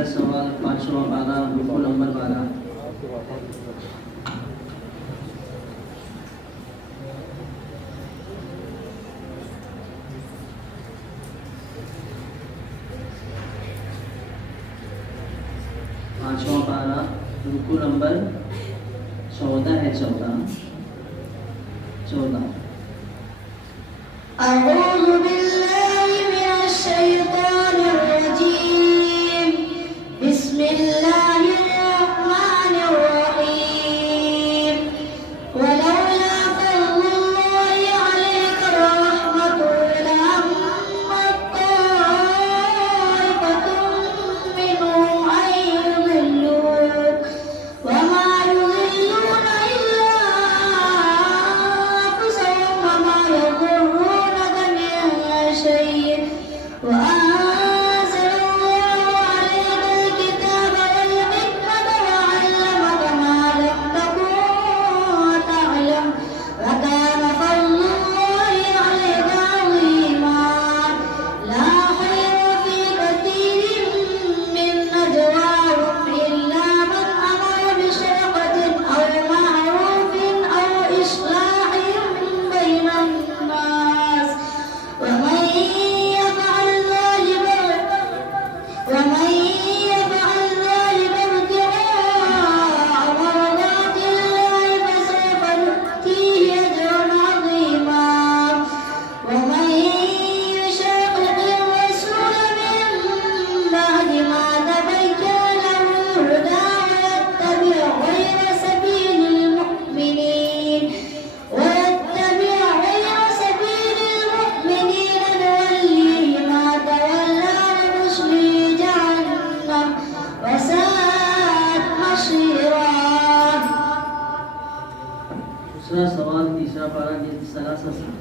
तीसरा सवाल 512 रुकू नंबर 12। पांचवा पारा रुकू नंबर 14 है। 14 أعوذ بالله من الشيطان الرجيم بسم الله الرحمن الرحيم ولولا فضل الله عليك ورحمته لهمت طائفة منهم أن يضلوك وما يضلون إلا أنفسهم وما يضرونك من شيء وأنزل الله عليك الكتاب والحكمة وعلمك ما لم تكن تعلم وكان فضل الله عليك عظيما لا خير في كثير من نجواهم إلا من أمر بصدقة أو معروف أو إصلاح بين الناس ومن يفعل ذلك ابتغاء مرضات الله فسوف نؤتيه أجرا عظيما ومن يشاقق الرسول من بعد ما تبين له الهدى ويتبع غير سبيل المؤمنين نوليه ما تولى ونصليه جهنم وساءت مصيرا। दूसरा सवाल तीसरा पारा जिस 33